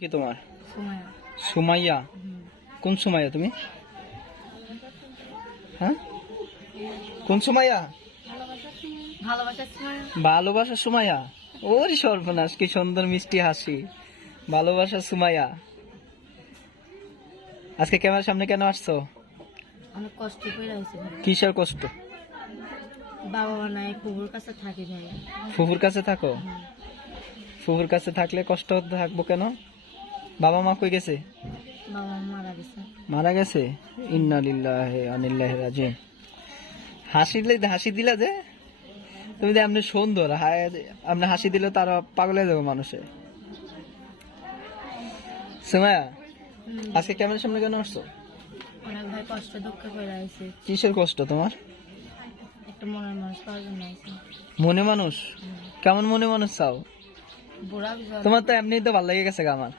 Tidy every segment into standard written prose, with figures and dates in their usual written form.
কি তোমার? সুমাইয়া। সুমাইয়া? কোন সুমাইয়া তুমি? হ্যাঁ, কোন সুমাইয়া? ভালোবাসা সুমাইয়া। ওরে সর্বনাশ, কি সুন্দর মিষ্টি হাসি। ভালোবাসা সুমাইয়া, আজকে ক্যামেরার সামনে কেন আসছো? অনেক কষ্ট করে আইছি ভাই। কিসের কষ্ট? বাবা মা নাই, ফুফুর কাছে থাকি ভাই। ফুফুর কাছে থাকো? ফুফুর কাছে থাকলে কষ্ট হতে থাকবো কেন? বাবা মা কই গেছে? বাবা মা মারা গেছে। মারা গেছে? ইন্না লিল্লাহি ওয়া ইন্না ইলাইহি রাজিউন। হাসি দিলা যে তুমি, যে আপনি সুন্দর, আপনি হাসি দিলে তারা পাগল হয়ে যাবে মানুষে। সুমাইয়া, আজকে ক্যামেরার সামনে কেন আসছো? অনেক ভাই কষ্ট দুঃখ করে আইছি। কিসের কষ্ট তোমার? একটা মনের মানুষ পাওয়ার জন্য আইছি। মনে মানুষ? কেমন মনে মানুষ চাও? বুড়া তোমার তো এমনি তো ভালো লেগে গেছে আমার।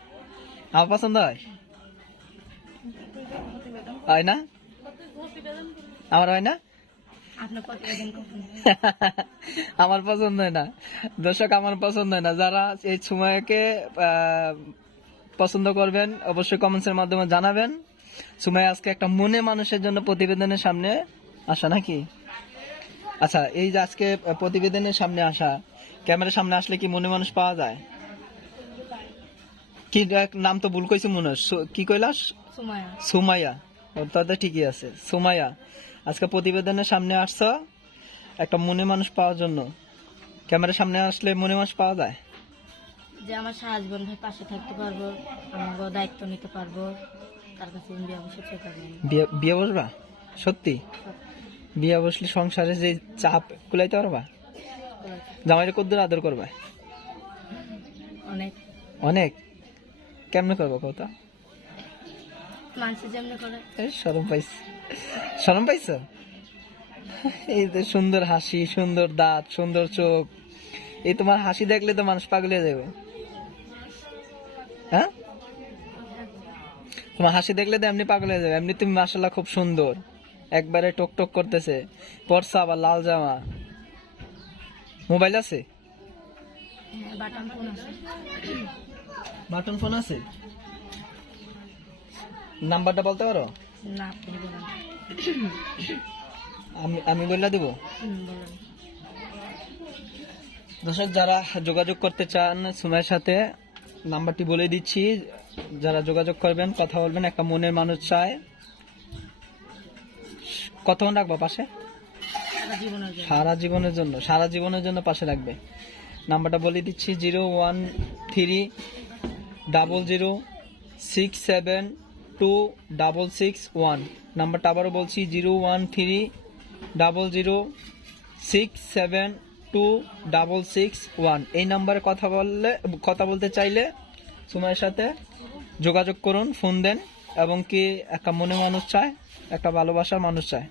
আমার পছন্দ হয়? হয় না? আমার হয় না? আপনার প্রতিবেদন করুন। আমার পছন্দ হয় না দর্শক, আমার পছন্দ হয় না। যারা এই সুমাইয়াকে পছন্দ করবেন অবশ্যই কমেন্টসের মাধ্যমে জানাবেন। সুমাইয়া আজকে একটা মনে মানুষের জন্য প্রতিবেদনের সামনে আসা নাকি? আচ্ছা, এই যে আজকে প্রতিবেদনের সামনে আসা, ক্যামেরার সামনে আসলে কি মনে মানুষ পাওয়া যায়? কি নাম তো ভুল কইছি মনে হয়, কি কইলাস? সুমাইয়া। সুমাইয়া, তাদের ঠিকই আছে। সুমাইয়া, আজকে প্রতিবেদনের সামনে আসছো একটা মনে মানুষ পাওয়ার জন্য। ক্যামেরার সামনে আসলে মনে মানুষ পাওয়া যায়? যে আমার সারা জীবন ভাই পাশে থাকতে পারবো, আমার দায়িত্ব নিতে পারবো, তার কাছে আমি বিয়ে বসে চেয়ে পারবো। বিয়ে বসবা? সত্যি? বিয়ে বসলে সংসারে যে চাপ কুলাইতে পারবা? জামাইরে কদ্দুর আদর করবা? অনেক। অনেক? কেমনে করবো কথা? মানুষের যেমনি করে। শরম পাইছি? শরম পাইছো? এই যে সুন্দর হাসি, সুন্দর দাঁত, সুন্দর চোখ, এই তোমার হাসি দেখলে তো মানুষ পাগল হয়ে যাবে। হ্যাঁ, তোমার হাসি দেখলে তো এমনি পাগল হয়ে যাবে। এমনি তুমি মাশাআল্লাহ খুব সুন্দর, একবারে টক টক করতেছে। পরছা আবার লাল জামা। মোবাইল আছে? হ্যাঁ, বাটন ফোন আছে। বাটন ফোন আছে? নাম্বারটা বলতে পারো? না, আপনি বলেন। আমি বলে দেবো। বলেন। দর্শক, যারা যোগাযোগ করতে চান সুমাইয়ার সাথে, নাম্বারটি বলে দিচ্ছি। যারা যোগাযোগ করবেন, কথা বলবেন, একটা মনের মানুষ চায়। কতক্ষণ রাখবো পাশে? সারা জীবনের জন্য, সারা জীবনের জন্য পাশে রাখবে। নাম্বারটা বলে দিচ্ছি 01300672661। নাম্বারটা আবারও বলছি 01300672661। এই নাম্বারে কথা বলতে চাইলে সুমাইয়ার সাথে যোগাযোগ করুন, ফোন দেন। এবং কি একটা মনে মানুষ চায়, একটা ভালোবাসার মানুষ চায়,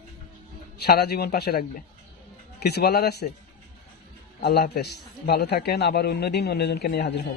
সারা জীবন পাশে রাখবে। কিছু বলার আছে? আল্লাহ হাফেজ, ভালো থাকেন। আবার অন্যদিন অন্যজনকে নিয়ে হাজির হব।